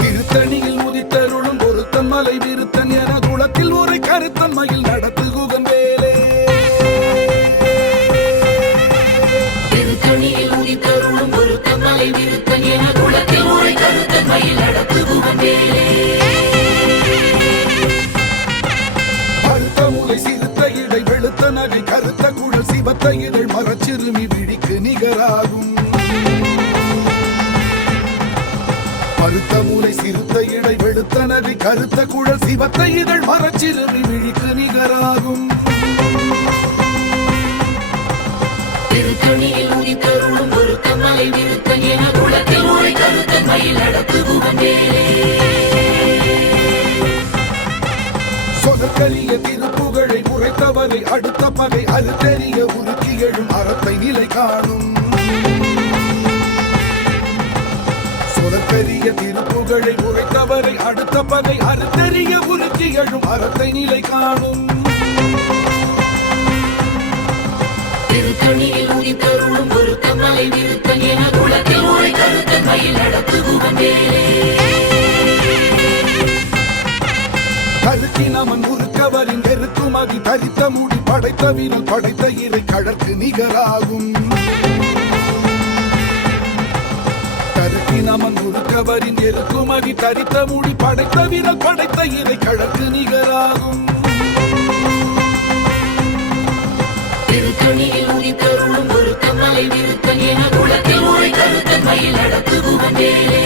திருத்தணியில் முதித்தருளும் ஒருத்தன் மலை விருத்தன் என குளத்தில் ஒரு கருத்தன்மையில் நடத்து குகன் வேலே. திருத்தணியில் முதித்தருளும் ஒருத்தன் மலை விருத்தன் என குளத்தில் ஒரு கருத்தன்மையில் நடத்து குகன் வேலே. பருத்த முலை சிறுத்த இடை வெளுத்த நகை கருத்த குழல் சிவத்த இதழ் மரச்சிறுமி விழிக்கு நிகராகும். பருத்த மூலை சிறுத்த இடை வெளுத்த நகை கருத்த குழல் சிவத்த இதழ் மரச்சிறுமி விழிக்கு நிகராகும். திருத்தணியில் உதித்தருளும் ஒருத்தன் மலை விருத்தன் என குளத்தில் ஒரு கருத்தன்மையில் நடத்து குகன் வேலே. சொதற்கரிய திருப்புகழை உரைத்தவரை அடுத்த பகை அறுத்தெறிய உருக்கி எழும் அறத்தை நிலை காணும். சொதற்கரிய திருப்புகழை உரைத்தவரை அடுத்த பகை அறுத்தெறிய உருக்கி எழும் அறத்தை நிலை காணும். திருத்தணியில் உதித்தருளும் ஒருத்தன் மலை விருத்தன் என குளத்தில் ஒரு கருத்தன்மையில் நடத்து குகன் வேலே. கருக்கினமன் முறுக்கவரின் நெருக்குமதி தரித்த முடி படைத்த வீரல் படைத்த இறை கழற்கு நிகராகும். கருக்கினமன் முறுக்கவரின் நெருக்குமதி தரித்த முடி படைத்த வீரல் படைத்த இறை கழற்கு நிகராகும். திருத்தணியில் உதித்தருளும் ஒருத்தன் மலை விருத்தன் என குளத்தில் ஒரு கருத்தன்மையில் நடத்து குகன் வேலே.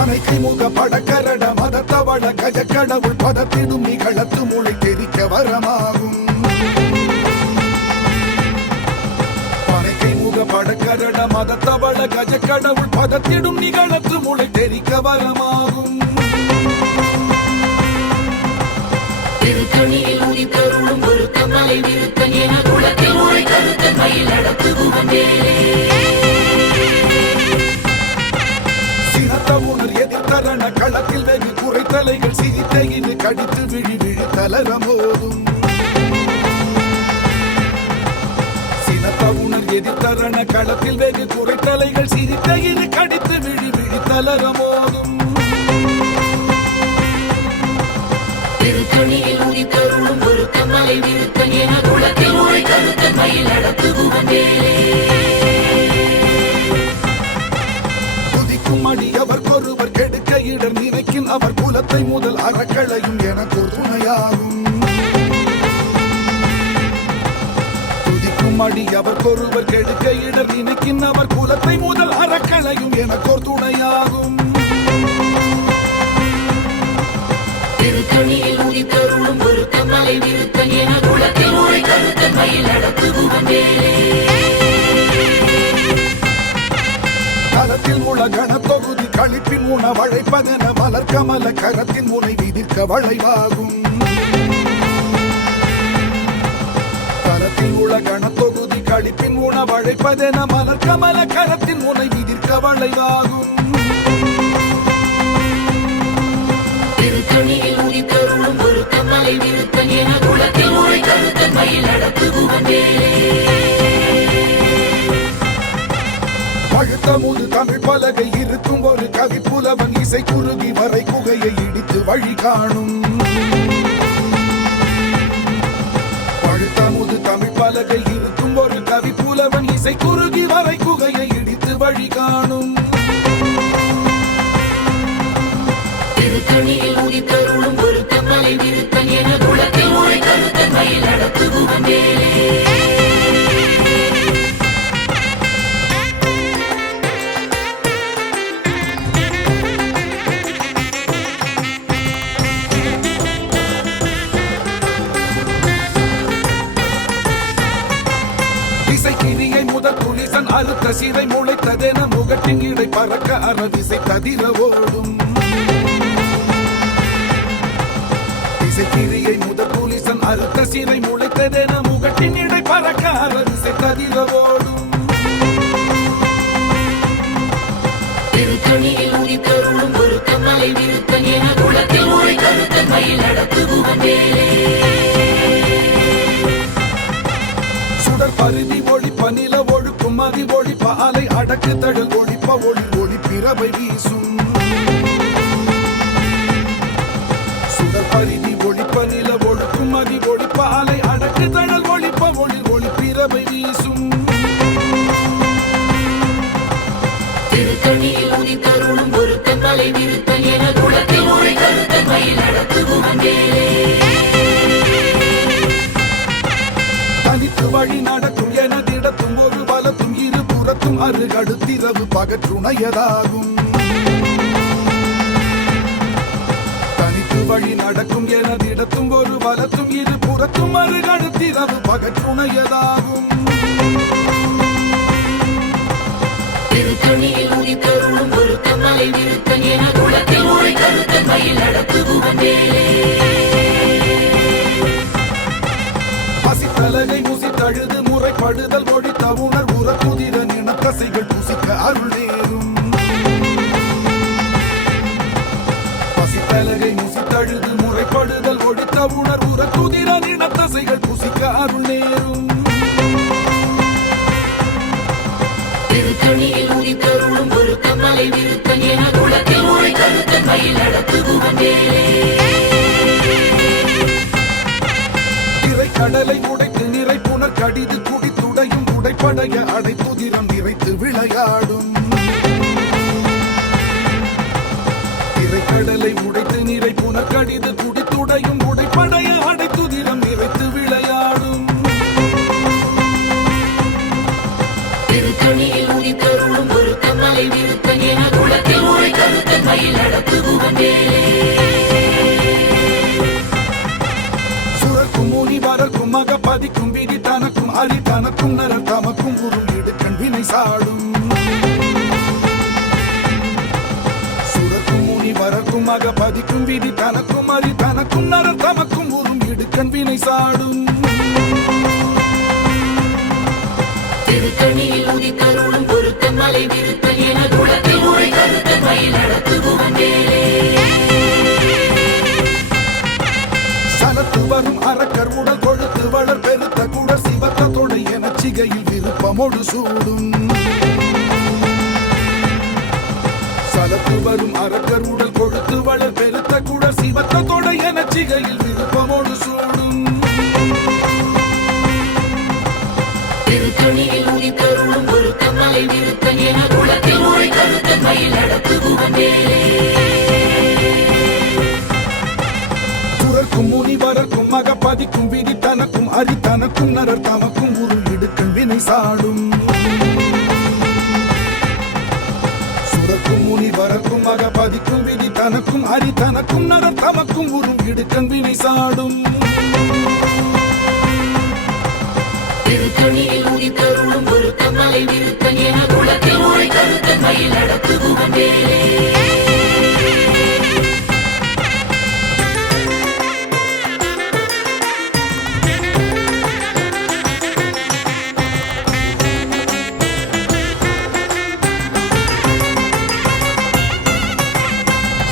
அனைக்கு முக படக்கரட மதத்தவள கஜக்கடவுள் பதத்திடும் நிகழத்து மொழி தெரிக்க வரமாகும். அனைக்கை முக படக்கரட மதத்தவள கஜக்கடவுள் பதத்திடும் நிகழத்து மொழி தெரிக்க வரமாகும். திருத்தணியில் உதித்தருளும் ஒருத்தன் மலை விருத்தன் என குளத்தில் ஒரு கருத்தன்மையில் நடத்து குகன் வேலே. சினத்த உணர் எதிர்த்தரண களத்தில் வெகு குறைத்தலைகள் சிரித்த இனு கடித்து விழி விழி தளரமோதும். சினத்த உணர் எதிர்த்தரண களத்தில் வெகு குறைத்தலைகள் சிரித்த இனு கடித்து விழி விழி தளரமோதும். திருத்தணியில் உதித்தருளும் ஒருத்தன் மலை விருத்தன் என குளத்தில் ஒரு கருத்தன்மையில் நடத்து குகன் வேலே. குதிக்கும் அடி அவர் ஒருவர் கெடுக்க இடர் நினைக்கும் அவர் குலத்தை முதல் அறக்களையும் எனக்கு துணையாகும். குதிக்கும் அடி அவர் ஒருவர் கெடுக்க இடர் நினைக்கும் அவர் குலத்தை முதல் அறக்களையும் எனக்கு துணையாகும். திருத்தணியில் உதித்தருளும் ஒருத்தன் மலை விருத்தன் என குளத்தில் ஒரு கருத்தன்மையில் நடத்து குகன் வேலே. களத்தில் உள்ள கணத்தொகுதி கழிப்பின் உணவழைப்பதென மலர்கமல கரத்தின் முனை விதிர்க்க வளைவாகும். களத்தில் உள்ள கணத்தொகுதி கழிப்பின் உணவழைப்பதென மலர்கமல கரத்தின் முனை விதிர்க்க வளைவாகும். திருத்தணியில் உதித்தருளும் ஒருத்தன் மலை விருத்தன் என குளத்தில் ஒரு கருத்தன்மையில் நடத்து குகன் வேலே. பழுத்தமுது தமிழ் பலகை இருக்கும் ஒரு கவிப்புலவன் இசை குறுகி வரை குகையை இடித்து வழி காணும். பழுத்தமுது தமிழ் பலகை இருக்கும் ஒரு கவிப்புலவன் இசை குறுகி வரை குகையை இடித்து வழி காணும். திருத்தணியில் உதித்தருளும் ஒருத்தன் மலை விருத்தன் என குளத்தில் ஒரு கருத்தன்மையில் நடத்து குகன் வேலே. இசைக்கிரியை முதல் துளிசன் அறுத்த சிறை முளைத்ததென முகட்டின் இடை பறக்க அறதிசை ததிர ஓடும். இசைக்கிரியை முதல் துளிசன் அறுத்த சிறை முளைத்ததென முகட்டின் இடை பறக்க அறதிசை ததிர ஓடும். திருத்தணியில் உதித்தருளும் ஒருத்தன் மலை விருத்தன் என குளத்தில் உரை கருத்தன் மயில் நடத்து புகந்தேலே சுடர் பருதி ஒளிப்ப நில ஒழுக்கும் மதி ஒளிப்ப அலை அடக்கு தழல் ஒளிப்ப ஒளி ஒளி பிறவை வீசும் சுடர் பருதி ஒளிப்ப நில ஒழுக்கும் மதி ஒளிப்ப அலை அடக்கு தழல் ஒளிப்ப ஒளி ஒளி பிறவை வீசும் திருத்தணியில் உதித்தருளும் ஒருத்தன் மலை விருத்தன் என குளத்தில் உரை கருத்தன் மயில் நடத்து புகந்தேலே தனித்து வழி நடக்கும் எனதிடத்தும் ஒரு வலத்தும் இரு புறத்தும் அருகடுத்திரவு பகற்றுணையதாகும் தனித்து வழி நடக்கும் எனதிடத்தும் ஒரு வலத்தும் இரு புறத்தும் அருகடுத்திரவு பகற்றுணையதாகும் திருத்தணியில் உதித்தருளும் ஒருத்தன் மலை விருத்தன் என குளத்தில் உரை கருத்தன் மயில் நடத்து புகந்தேலே பசித்தலகை முசித்தழுது முறைப்படுதல் ஒழித்த உணர் உற புதிர நினத்தசைகள் புசிக்க அருள் நேரும் பசித்தலகை முசித்தழுது முறைப்படுதல் ஒழித்த உணர் உற புதிர நினத்தசைகள் புசிக்க அருள் நேரும் திருத்தணியில் உதித்தருளும் ஒருத்தன் மலை விருத்தன் என குளத்தில் உரை கருத்தன் மயில் நடத்து புகந்தேலே கடலை உடைத்து நிறை புனர் கடிது குடித்துடையும் உடைப்படைய அடைப்புதிரம் நிறைத்து விளையாடும் கடலை உடைத்து நிறை புனர் கடிது குடித்துடையும் உடைப்படைய அடைத்துதிரம் நிறைத்து விளையாடும் திருத்தணியில் உதித்தருளும் ஒருத்தன் மலை விருத்தன் என குளத்தில் உரை கருத்தன் மயில் நடத்து புகந்தேலே முனி வரக்கும் மக பதிக்கும் விதி தனக்கும் அரி தனக்கும் நரர் தமக்கும் உருள் இடுக்கண் வினை சாடும் சுரக்கும் முனி வரக்கும் மக பதிக்கும் விதி தனக்கும் அரி தனக்கும் நரர் தமக்கும் உருள் இடுக்கண் வினை சாடும் திருத்தணியில் உதித்தருளும் ஒருத்தன் மலை விருத்தன் என குளத்தில் உரை கருத்தன் மயில் நடத்து புகந்தேலே சனத்து வரும் அரக்கர் உடல் கொழுத்து வளர் பெருத்த கூட சிவத்த தொடை என சிகையில் விருப்பமோடு சூடும் சலத்து வரும் அரக்கர் உடல் கொழுத்து வளர் பெருத்த கூட சிவத்த தொடை என சிகையில் விருப்பமோடு சூடும் திருத்தணியில் உதித்தருளும் ஒருத்தன் மலை விருத்தன் என குளத்தில் உரை கருத்தன் மயில் நடத்து புகந்தேலே முனி வரக்கும் மக பதிக்கும் விதி தனக்கும் அரி தனக்கும் நரர் தமக்கும் உருள் இடுக்கண் வினை சாடும் சுரக்கும் முனி வரக்கும் மக பதிக்கும் விதி தனக்கும் அரி தனக்கும் நரர் தமக்கும் உருள் இடுக்கண் வினை சாடும் திருத்தணியில் உதித்தருளும் ஒருத்தன் மலை விருத்தன் என குளத்தில் உரை கருத்தன் மயில் நடத்து புகந்தேலே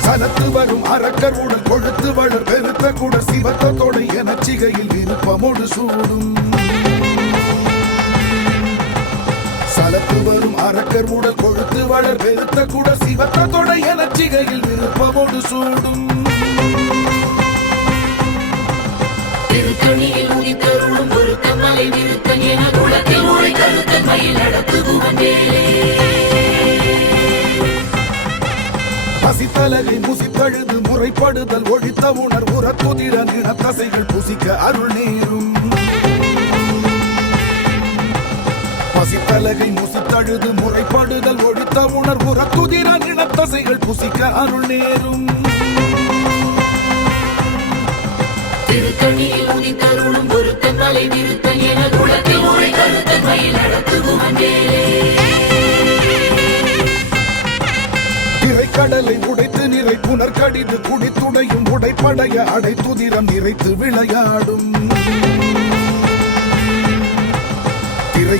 சலத்து வரும் அரக்கர் உடல் கொழுத்து வளர் பெருத்த கூட சிவத்த தொடை என சிகையில் விருப்பமோடு சூடும் சலத்து வரும் அரக்கர் உடல் கொழுத்து வளர் பெருத்த கூட சிவத்த தொடை என சிகையில் விருப்பமோடு சூடும் திருத்தணியில் உதித்தருளும் ஒருத்தன் மலை விருத்தன் என குளத்தில் உரை கருத்தன் மயில் நடத்து புகந்தேலே பசித்தலகை முசித்தழுது முறைப்படுதல் ஒழித்த உணர் உற குதிர நினத்தசைகள் புசிக்க அருள் நேரும் பசித்தலகை முசித்தழுது முறைப்படுதல் ஒழித்த உணர் உற குதிர நினத்தசைகள் புசிக்க அருள் நேரும் திருத்தணியில் உதித்தருளும் ஒருத்தன் மலை விருத்தன் என குளத்தில் உரை கருத்தன் மயில் நடத்து புகந்தேலே கடலை உடைத்து நிறை புனர் கடிது குடித்துடையும் உடைப்படைய அடைத்துதிரம் நிறைத்து விளையாடும்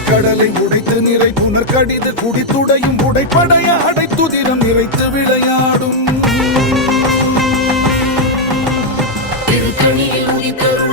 கடலை உடைத்து நிறை புனர் கடிது குடித்துடையும் உடைப்படைய அடைத்துதிரம் நிறைத்து விளையாடும் திருத்தணியில் உதித்தருள்